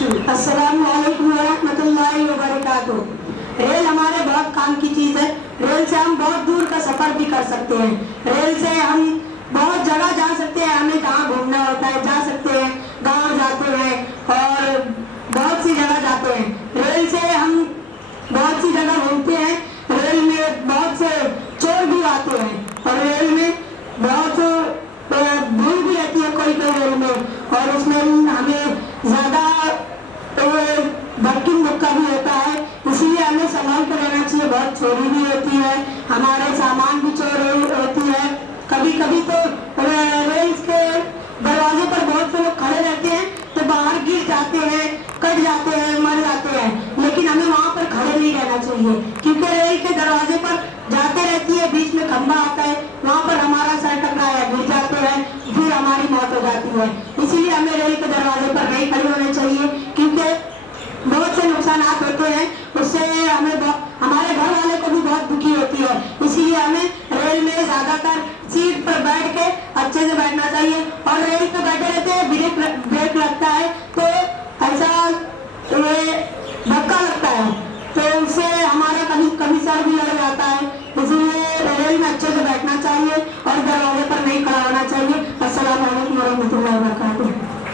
अस्सलाम वालेकुम रहमतुल्लाहि व बरकातुहू। रेल हमारे बहुत काम की चीज़ है। रेल से हम बहुत दूर का सफ़र भी कर सकते हैं। रेल से हम बहुत जगह जा सकते हैं। हमें जहाँ घूमना होता है जा सकते हैं, गाँव जाते हैं और बहुत सी जगह जाते हैं। रेल से हम बहुत सी जगह घूमते हैं। रेल में बहुत से चोर भी आते हैं और रेल में बहुत भीड़ भी रहती है कोई कोई रेल में, और उसमें हमें ज़्यादा धक्की मुक्का भी होता है, इसीलिए हमें संभाल कर रहना चाहिए। बहुत चोरी भी होती है, हमारे सामान भी चोरी होती है। कभी कभी तो रेल के दरवाजे पर बहुत से लोग खड़े रहते हैं तो बाहर गिर जाते हैं, कट जाते हैं, मर जाते हैं, लेकिन हमें वहाँ पर खड़े नहीं रहना चाहिए क्योंकि रेल के दरवाजे पर जाते रहती है, बीच में खंभा आता है, वहाँ पर हमारा सर टकराया, गिर जाते हैं, फिर हमारी मौत हो जाती है। इसीलिए हमें रेल के दरवाजे पर नहीं खड़े होने चाहिए क्योंकि बहुत से नुकसान होते हैं। उससे हमें हमारे घर वाले को भी बहुत दुखी होती है। इसीलिए हमें रेल में ज्यादातर सीट पर बैठ के अच्छे से बैठना चाहिए, और रेल पे बैठे रहते हैं, ब्रेक लगता है तो ऐसा धक्का लगता है तो उससे हमारा कभी सर भी लग जाता है। इसीलिए रेल में अच्छे से बैठना चाहिए और दरवाजे पर नहीं खड़ा होना चाहिए। अस्सलाम वालेकुम रहमतुल्लाहि व बरकातुहू।